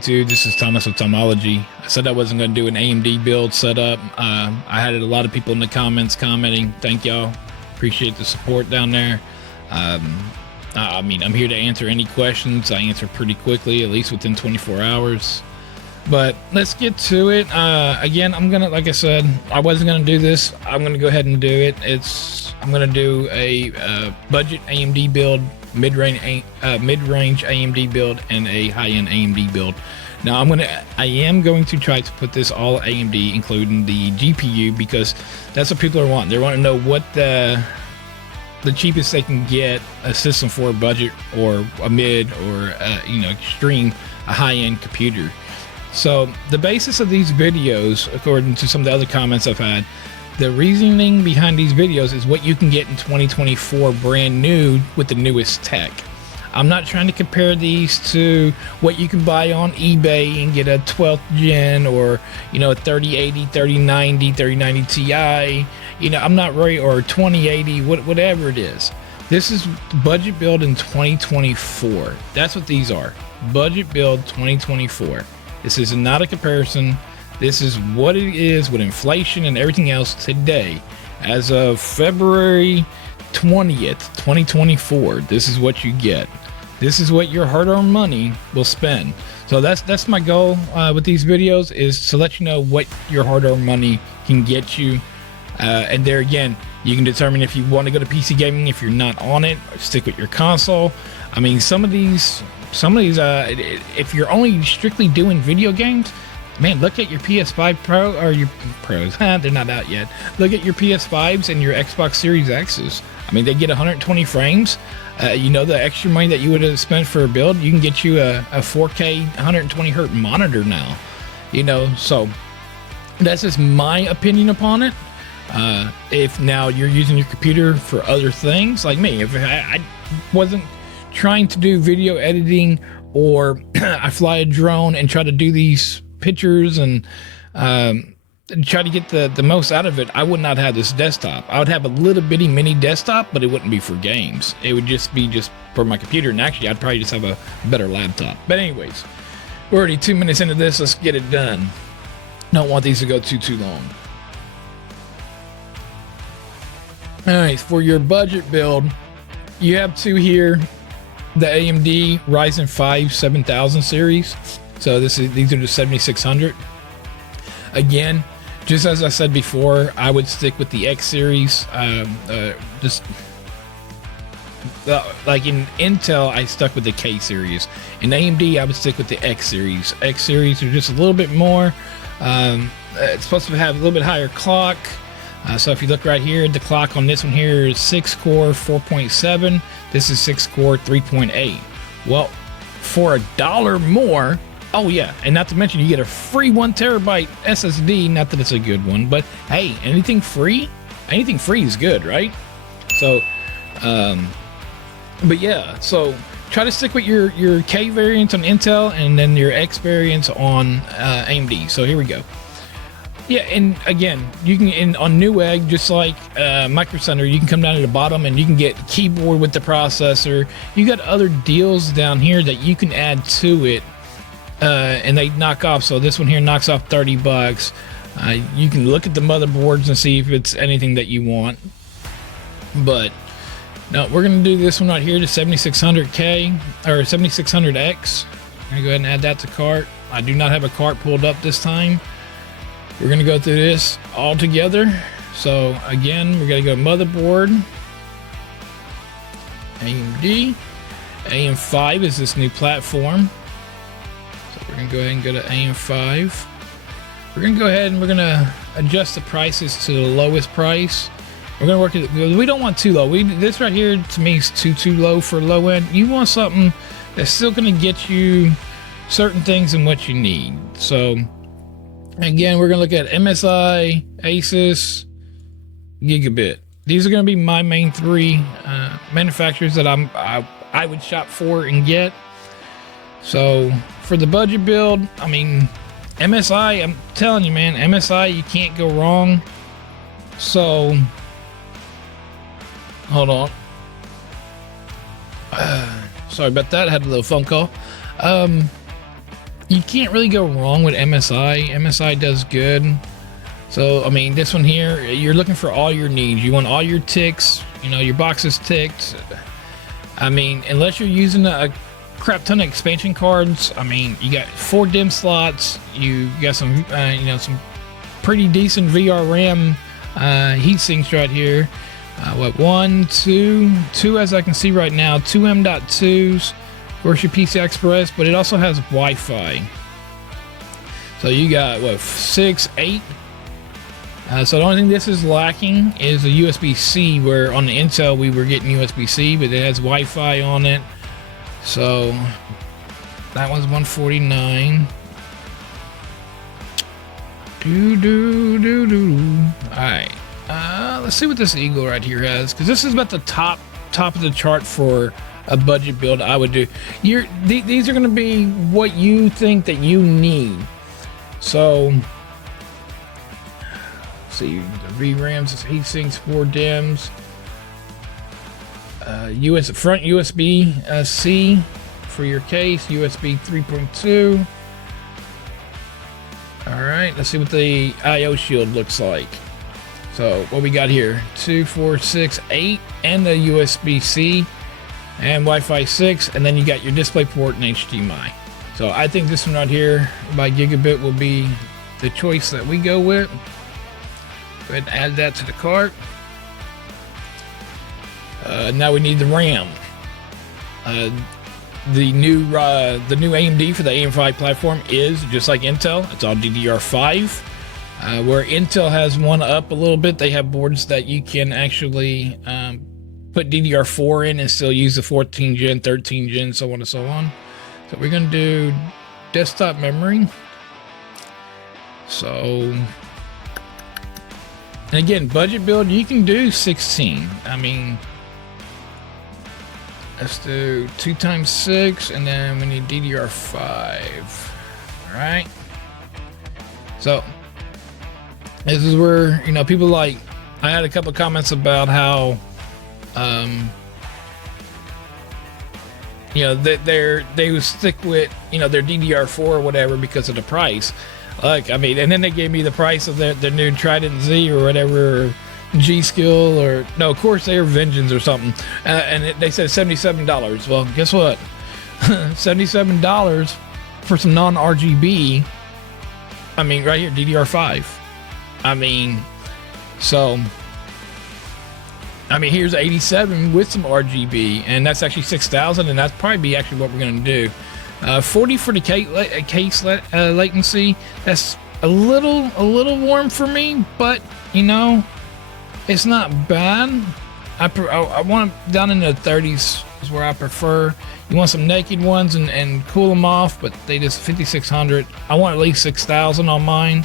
YouTube, this is Thomas with Tomology. I said I wasn't going to do an AMD build setup. I had a lot of people in the comments commenting. Thank y'all. Appreciate the support down there. I mean, I'm here to answer any questions. I answer pretty quickly, at least within 24 hours. But let's get to it. Again, I'm going to, like I said, I wasn't going to do this. I'm going to go ahead and do it. I'm going to do a budget AMD build, mid-range AMD build, and a high-end AMD build. Now I am going to try to put this all AMD, including the GPU, because that's what people are wanting. They want to know what the cheapest they can get a system for a budget or a mid or extreme, a high-end computer. So the basis of these videos, according to some of the other comments I've had, the reasoning behind these videos is what you can get in 2024 brand new with the newest tech. I'm not trying to compare these to what you can buy on eBay and get a 12th gen or, a 3080, 3090, 3090 Ti. I'm not right, or 2080, whatever it is. This is budget build in 2024. That's what these are. Budget build 2024. This is not a comparison. This is what it is with inflation and everything else today. As of February 20th, 2024, this is what you get. This is what your hard-earned money will spend. So that's my goal with these videos, is to let you know what your hard-earned money can get you. And there again, you can determine if you want to go to PC gaming, if you're not on it, or stick with your console. I mean, some of these, if you're only strictly doing video games, man, look at your PS5 Pro, or your Pros. They're not out yet. Look at your PS5s and your Xbox Series X's. I mean, they get 120 frames. The extra money that you would have spent for a build, you can get you a 4K 120 hertz monitor now. So that's just my opinion upon it. If now you're using your computer for other things, like me, if I wasn't trying to do video editing, or I fly a drone and try to do these pictures and try to get the most out of it, I would not have this desktop. I would have a little bitty mini desktop, but it wouldn't be for games. It would just be for my computer, and actually I'd probably just have a better laptop. But anyways, we're already 2 minutes into this. Let's get it done. Don't want these to go too long. All right, for your budget build, you have two here, the AMD Ryzen 5 7000 series. So these are the 7600. Again, just as I said before, I would stick with the X series. Like in Intel, I stuck with the K series. In AMD, I would stick with the X series. X series are just a little bit more. It's supposed to have a little bit higher clock. So if you look right here, the clock on this one here is 6-core 4.7. This is 6-core 3.8. Well, for $1 more, oh yeah, and not to mention you get a free 1 terabyte SSD. Not that it's a good one, but hey, anything free is good, right? So, but yeah, so try to stick with your K variant on Intel, and then your X variants on AMD. So here we go. Yeah, and again, you can on Newegg, just like Micro Center, you can come down to the bottom and you can get keyboard with the processor. You got other deals down here that you can add to it, and they knock off. So this one here knocks off $30. You can look at the motherboards and see if it's anything that you want. But no, we're gonna do this one right here, the 7600K or 7600X. I'm gonna go ahead and add that to cart. I do not have a cart pulled up this time. We're going to go through this all together. So again, we're going to go motherboard, AMD, AM5 is this new platform. So we're going to go ahead and go to AM5. We're going to go ahead and we're going to adjust the prices to the lowest price. We're going to work it. We don't want too low. This right here to me is too low for low end. You want something that's still going to get you certain things and what you need. So again, we're going to look at MSI, Asus, Gigabit. These are going to be my main three manufacturers that I would shop for and get. So for the budget build, I mean, MSI, I'm telling you, man, MSI, you can't go wrong. So hold on. Sorry about that. I had a little phone call. you can't really go wrong with MSI. MSI does good. So, I mean, this one here, you're looking for all your needs. You want all your ticks, you know, your boxes ticked. I mean, unless you're using a crap ton of expansion cards, I mean, you got 4 DIMM slots. You got some, you know, some pretty decent VR RAM heat sinks right here. What, 1, 2 as I can see right now, 2 M.2s. Of course, your PCI Express, but it also has Wi-Fi. So you got, what, 6, 8? So the only thing this is lacking is a USB-C, where on the Intel we were getting USB-C, but it has Wi-Fi on it. So that one's 149. Alright. Let's see what this Eagle right here has, because this is about the top of the chart for a budget build I would do. These are going to be what you think that you need. So see, the VRAMs, heat sinks, 4 DIMMs, front USB C for your case, USB 3.2. All right, let's see what the IO shield looks like. So what we got here, 2, 4, 6, 8, and the USB-C and Wi-Fi 6, and then you got your display port and HDMI. So I think this one right here by Gigabit will be the choice that we go with. Go ahead and add that to the cart. Now we need the RAM. The new AMD for the AM5 platform is just like Intel. It's on DDR5. Where Intel has one up a little bit, they have boards that you can actually put DDR4 in and still use the 14 gen, 13 gen, so on and so on. So we're going to do desktop memory. So, and again, budget build, you can do 16. I mean, let's do 2 times 6, and then we need DDR5. All right. So this is where, you know, people like, I had a couple of comments about how, you know, they would stick with, you know, their DDR4 or whatever because of the price. Like, I mean, and then they gave me the price of their new Trident Z or whatever, or G-Skill, or no, of course they were Vengeance or something, and they said $77. Well, guess what? $77 for some non-RGB. I mean, right here, DDR5. I mean, so, I mean, here's 87 with some RGB, and that's actually 6,000, and that's probably actually what we're going to do. 40 for the case latency. That's a little warm for me, but you know, it's not bad. I want them down in the 30s is where I prefer. You want some naked ones and cool them off, but they just 5,600. I want at least 6,000 on mine.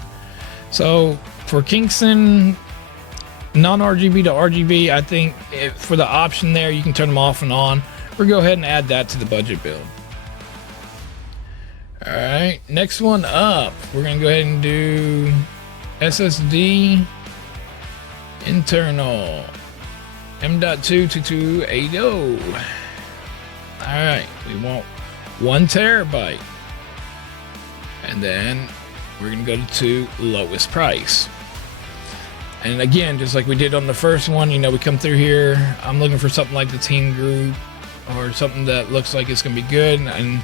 So for Kingston, non-RGB to RGB, I think for the option there, you can turn them off and on. We'll go ahead and add that to the budget build. All right, next one up, we're gonna go ahead and do SSD internal M.2 2280. All right, we want 1 terabyte, and then we're gonna go to lowest price. And again, just like we did on the first one, you know, we come through here, I'm looking for something like the Team Group or something that looks like it's gonna be good, and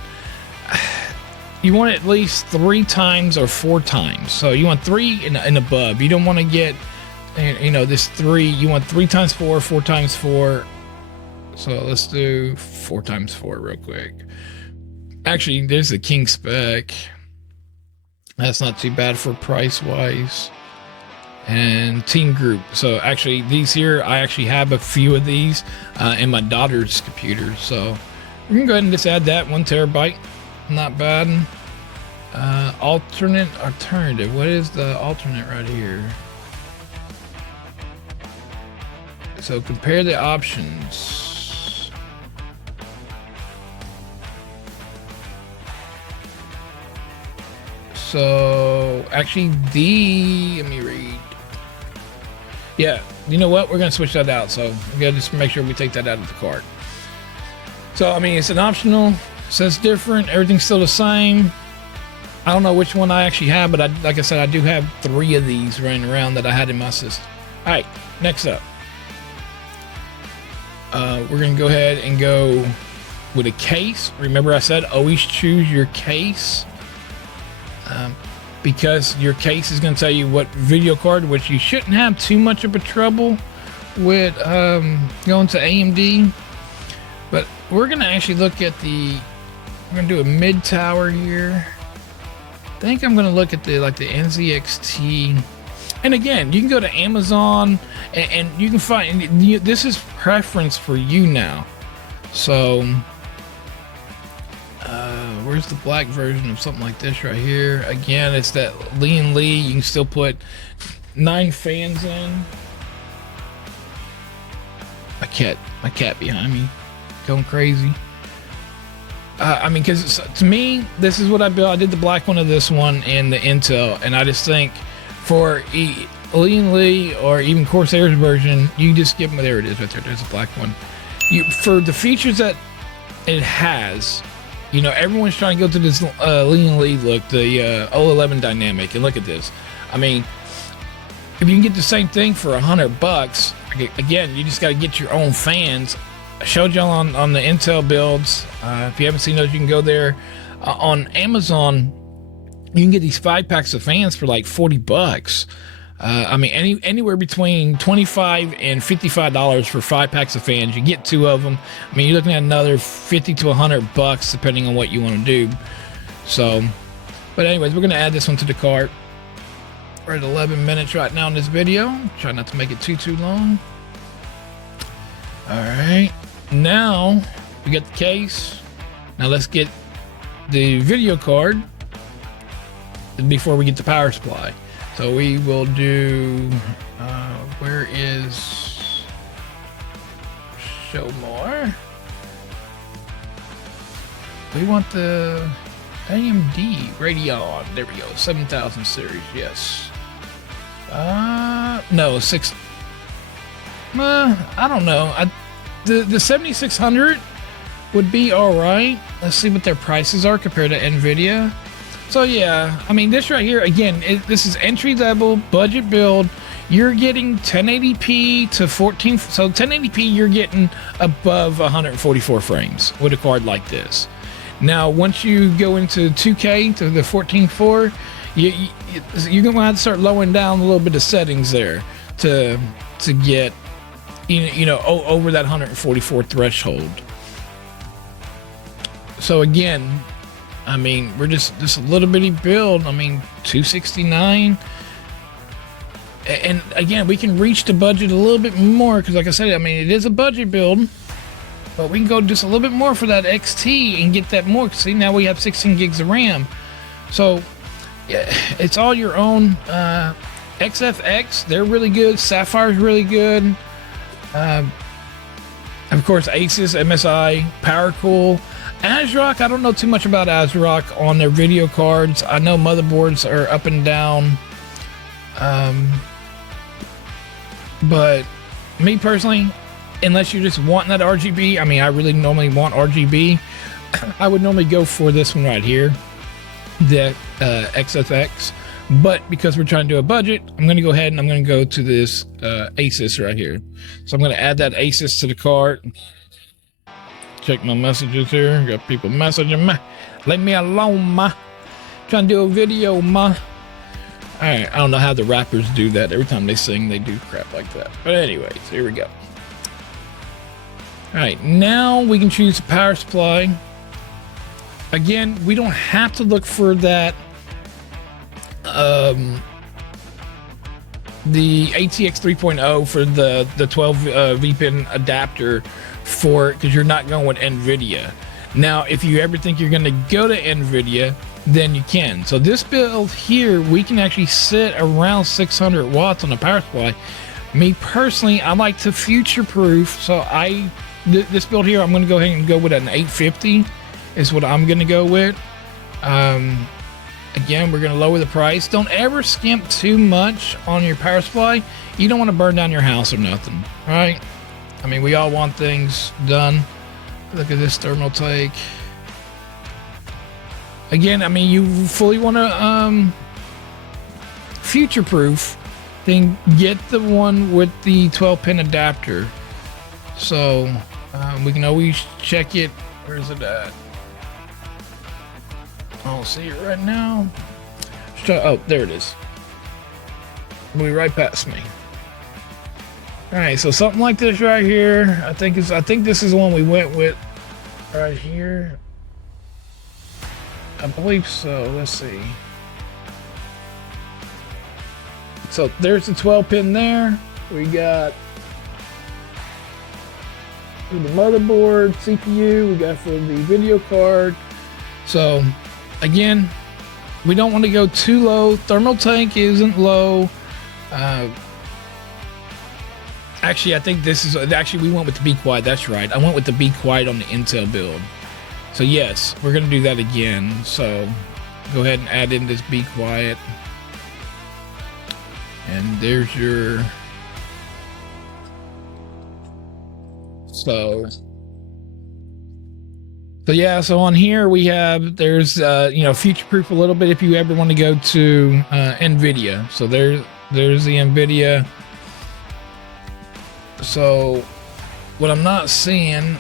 you want at least 3 times or 4 times. So you want 3 and above. You don't want to get, you know, this 3. You want 3 times 4, 4 times 4. So let's do 4 times 4 real quick. Actually, there's the King spec. That's not too bad for price wise. And Team Group. So actually, these here, I actually have a few of these in my daughter's computer. So we're gonna go ahead and just add that 1 terabyte. Not bad. Alternative. What is the alternate right here? So compare the options. So actually let me read. Yeah, you know what? We're gonna switch that out. So we gotta just make sure we take that out of the cart. So I mean, it's an optional. Says different, everything's still the same. I don't know which one I actually have, but like I said, I do have 3 of these running around that I had in my system. All right, next up, we're gonna go ahead and go with a case. Remember I said always choose your case, because your case is gonna tell you what video card, which you shouldn't have too much of a trouble with going to AMD. But we're gonna actually look at we're gonna do a mid tower here. I think I'm gonna look at the NZXT, and again, you can go to Amazon and you can find, this is preference for you now. So where's the black version of something like this right here? Again, it's that Lee. You can still put 9 fans in. My cat behind me going crazy. I mean, because to me, this is what I built. I did the black one of this one and the Intel, and I just think for Lee or even Corsair's version, you just give them, there it is right there. There's a black one. For the features that it has, you know, everyone's trying to go to this Lee look, the 011 dynamic, and look at this. I mean, if you can get the same thing for $100, again, you just got to get your own fans. I showed y'all on the Intel builds. If you haven't seen those, you can go there. On Amazon, you can get these 5 packs of fans for like $40. I mean, anywhere between $25 and $55 for 5 packs of fans. You get 2 of them. I mean, you're looking at another $50 to $100 depending on what you want to do. So, but anyways, we're gonna add this one to the cart. We're at 11 minutes right now in this video. Try not to make it too long. All right. Now we got the case. Now let's get the video card before we get the power supply. So we will do, where is show more? We want the AMD Radeon. There we go. 7000 series. Yes. No, 6. I don't know. The 7600 would be all right. Let's see what their prices are compared to Nvidia. So yeah, I mean, this right here, again, this is entry level budget build. You're getting 1080p to 14. So 1080p, you're getting above 144 frames with a card like this. Now, once you go into 2K to the 14.4, you're gonna have to start lowering down a little bit of settings there to get over that 144 threshold. So again, I mean, we're just a little bitty build. I mean, 269, and again, we can reach the budget a little bit more because, like I said, I mean, it is a budget build, but we can go just a little bit more for that XT and get that more. See, now we have 16 gigs of RAM. So yeah, it's all your own. XFX, they're really good. Sapphire's really good. Of course, Asus, MSI, PowerCool. ASRock, I don't know too much about ASRock on their video cards. I know motherboards are up and down. But me personally, unless you're just wanting that RGB, I mean, I really normally want RGB. I would normally go for this one right here, the XFX. But because we're trying to do a budget, I'm going to go ahead and I'm going to go to this Asus right here. So I'm going to add that Asus to the cart. Check my messages here. Got people messaging me. Leave me alone, ma. Trying to do a video, ma. All right, I don't know how the rappers do that. Every time they sing, they do crap like that. But anyways, here we go. All right, now we can choose the power supply. Again, we don't have to look for that the ATX 3.0 for the 12 VPN adapter for it, because you're not going with Nvidia. Now, if you ever think you're going to go to Nvidia, then you can. So this build here, we can actually sit around 600 watts on the power supply. Me personally, I like to future proof, so this build here, I'm going to go ahead and go with an 850 is what I'm going to go with. Again, we're going to lower the price. Don't ever skimp too much on your power supply. You don't want to burn down your house or nothing, right? I mean, we all want things done. Look at this thermal take. again, I mean, you fully want to future proof, then get the one with the 12-pin adapter. So we can always check it. Where's it at? I don't see it right now. Oh, there it is. It'll be right past me. All right, so something like this right here. I think this is the one we went with right here. I believe so. Let's see. So there's the 12-pin there. We got the motherboard, CPU. We got for the video card. So again, we don't want to go too low. Thermal tank isn't low. Actually, I think this is actually we went with the Be Quiet. That's right. I went with the Be Quiet on the Intel build. So yes, we're gonna do that again. So go ahead and add in this Be Quiet. And there's your so yeah, so on here we have there's you know, future proof a little bit if you ever want to go to NVIDIA. So there's the NVIDIA. So what I'm not seeing,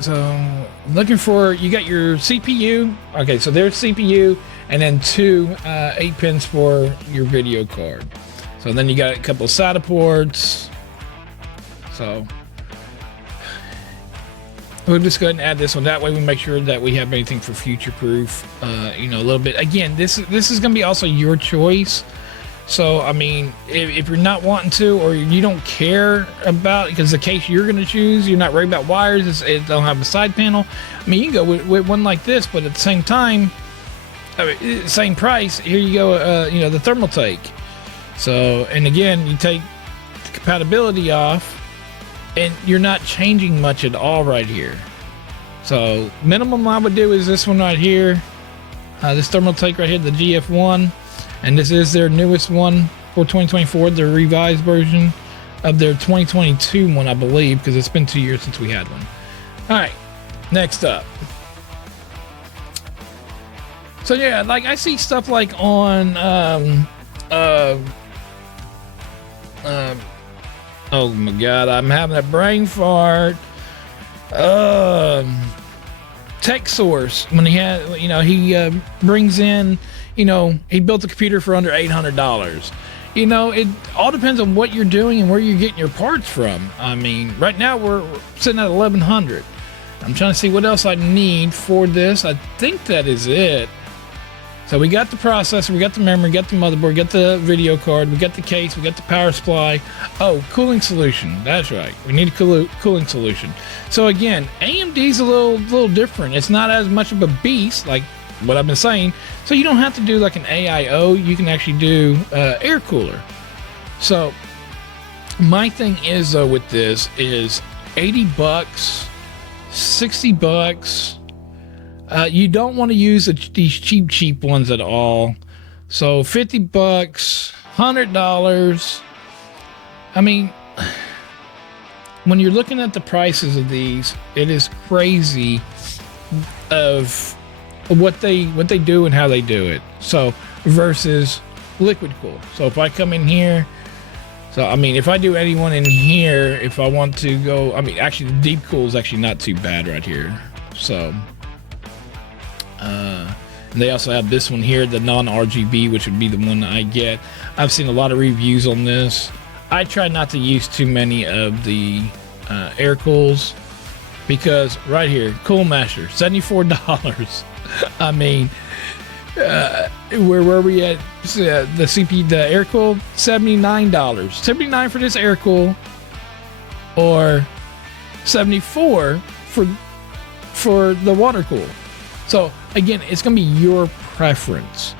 so I'm looking for, you got your CPU. Okay, so there's CPU and then two 8 pins for your video card. So then you got a couple of SATA ports. So we'll just go ahead and add this one. That way we make sure that we have anything for future proof. You know, a little bit. Again, this is going to be also your choice. So I mean, if you're not wanting to, or you don't care about, because the case you're going to choose, you're not worried about wires. It don't have a side panel. I mean, you can go with one like this, but at the same time, I mean, same price. Here you go. You know, the thermal take. So, and again, you take the compatibility off, and you're not changing much at all right here. So minimum I would do is this one right here, this thermal take right here, the GF1, and this is their newest one for 2024, their revised version of their 2022 one, I believe, because it's been 2 years since we had one. All right, next up. So yeah, like I see stuff like on oh my god, I'm having a brain fart. Tech Source, when he had, you know, he brings in, you know, he built a computer for under $800. You know, it all depends on what you're doing and where you're getting your parts from. I mean, right now we're sitting at 1100. I'm trying to see what else I need for this. I think that is it. So we got the processor, we got the memory, we got the motherboard, we got the video card, we got the case, we got the power supply. Oh, cooling solution. That's right. We need a cooling solution. So again, AMD's a little different. It's not as much of a beast like what I've been saying. So you don't have to do like an AIO. You can actually do air cooler. So my thing is though with this is $80, $60. You don't want to use these cheap ones at all. So $50, $100. I mean, when you're looking at the prices of these, it is crazy of what they do and how they do it. So versus liquid cool. So if I come in here, so I mean, if I do anyone in here, if I want to go, I mean, actually the deep cool is actually not too bad right here. So and they also have this one here, the non-RGB, which would be the one I get. I've seen a lot of reviews on this. I try not to use too many of the air cools, because right here, Cool Master, $74. I mean, where were we at? The CP, the air cool, $79. $79 for this air cool, or $74 for the water cool. So again, it's gonna be your preference.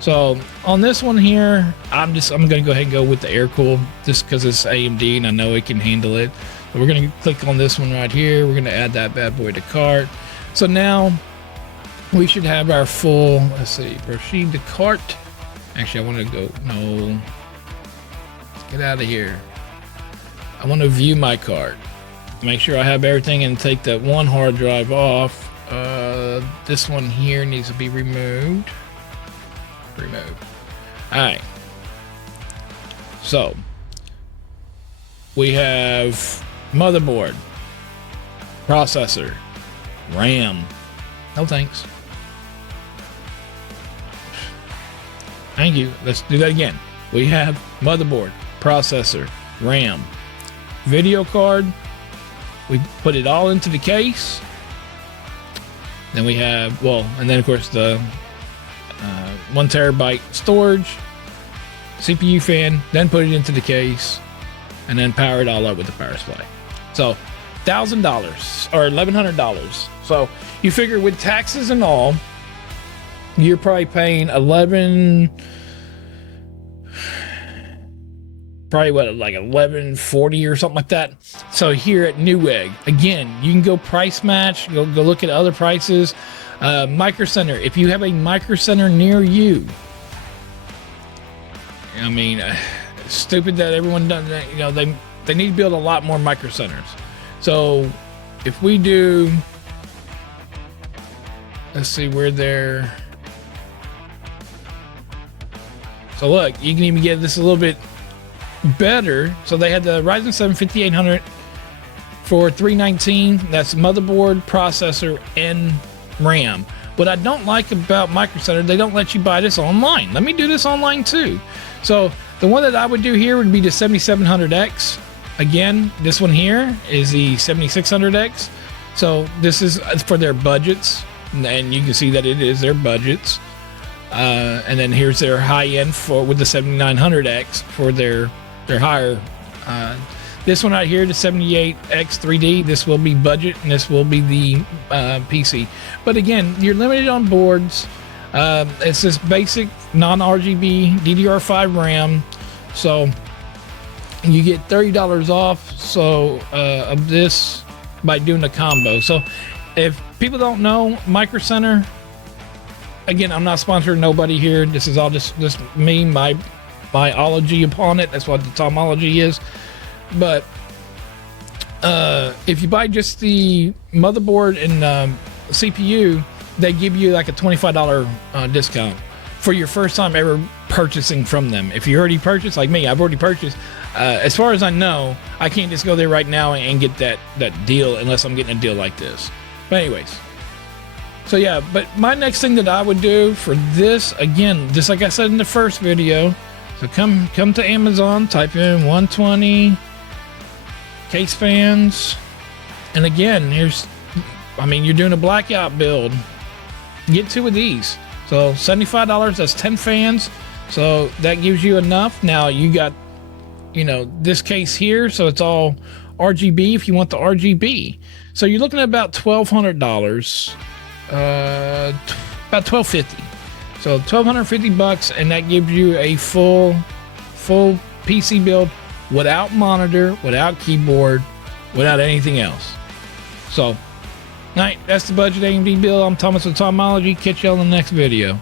So on this one here, I'm gonna go ahead and go with the air cool, just because it's AMD and I know it can handle it. So we're gonna click on this one right here. We're gonna add that bad boy to cart. So now we should have our full, let's see, proceed to cart. Actually, I want to go, no, let's get out of here. I want to view my cart, make sure I have everything, and take that one hard drive off. This one here needs to be removed. All right. So we have motherboard, processor, RAM. No thanks. Thank you. Let's do that again. We have motherboard, processor, RAM, video card. We put it all into the case. Then we have, and then of course the 1 terabyte storage, CPU fan, then put it into the case, and then power it all up with the power supply. So $1,000 or $1,100. So you figure with taxes and all, you're probably paying $1140 or something like that. So here at Newegg, again, you can go price match, go look at other prices. Micro Center, if you have a Micro Center near you, I mean, stupid that everyone does that. You know, they need to build a lot more Micro Centers. So if we do, let's see where they're. So look, you can even get this a little bit better. So they had the Ryzen 7 5800 for $319. That's motherboard, processor, and RAM. What I don't like about Micro Center, they don't let you buy this online. Let me do this online too. So the one that I would do here would be the 7700X. Again, this one here is the 7600X. So this is for their budgets, and you can see that it is their budgets. And then here's their high end with the 7900X for their higher. This one right here, the 78X 3D, this will be budget, and this will be the PC. But again, you're limited on boards. It's this basic non-RGB DDR5 RAM. So you get $30 off of this by doing the combo. So if people don't know, Micro Center, again, I'm not sponsoring nobody here. This is all just me, my ology upon it. That's what the tomology is. But if you buy just the motherboard and CPU, they give you like a $25 discount for your first time ever purchasing from them. If you already purchased, like me, I've already purchased. As far as I know, I can't just go there right now and get that deal unless I'm getting a deal like this. But anyways. So yeah, but my next thing that I would do for this, again, just like I said in the first video, so come to Amazon, type in 120 case fans, and again, you're doing a blackout build. Get 2 of these. So $75, that's 10 fans. So that gives you enough. Now you got, this case here, so it's all RGB if you want the RGB. So you're looking at about $1,200. About $1,250. So $1,250, and that gives you a full PC build without monitor, without keyboard, without anything else. So, all right, that's the budget AMD build. I'm Thomas with Tomology. Catch y'all in the next video.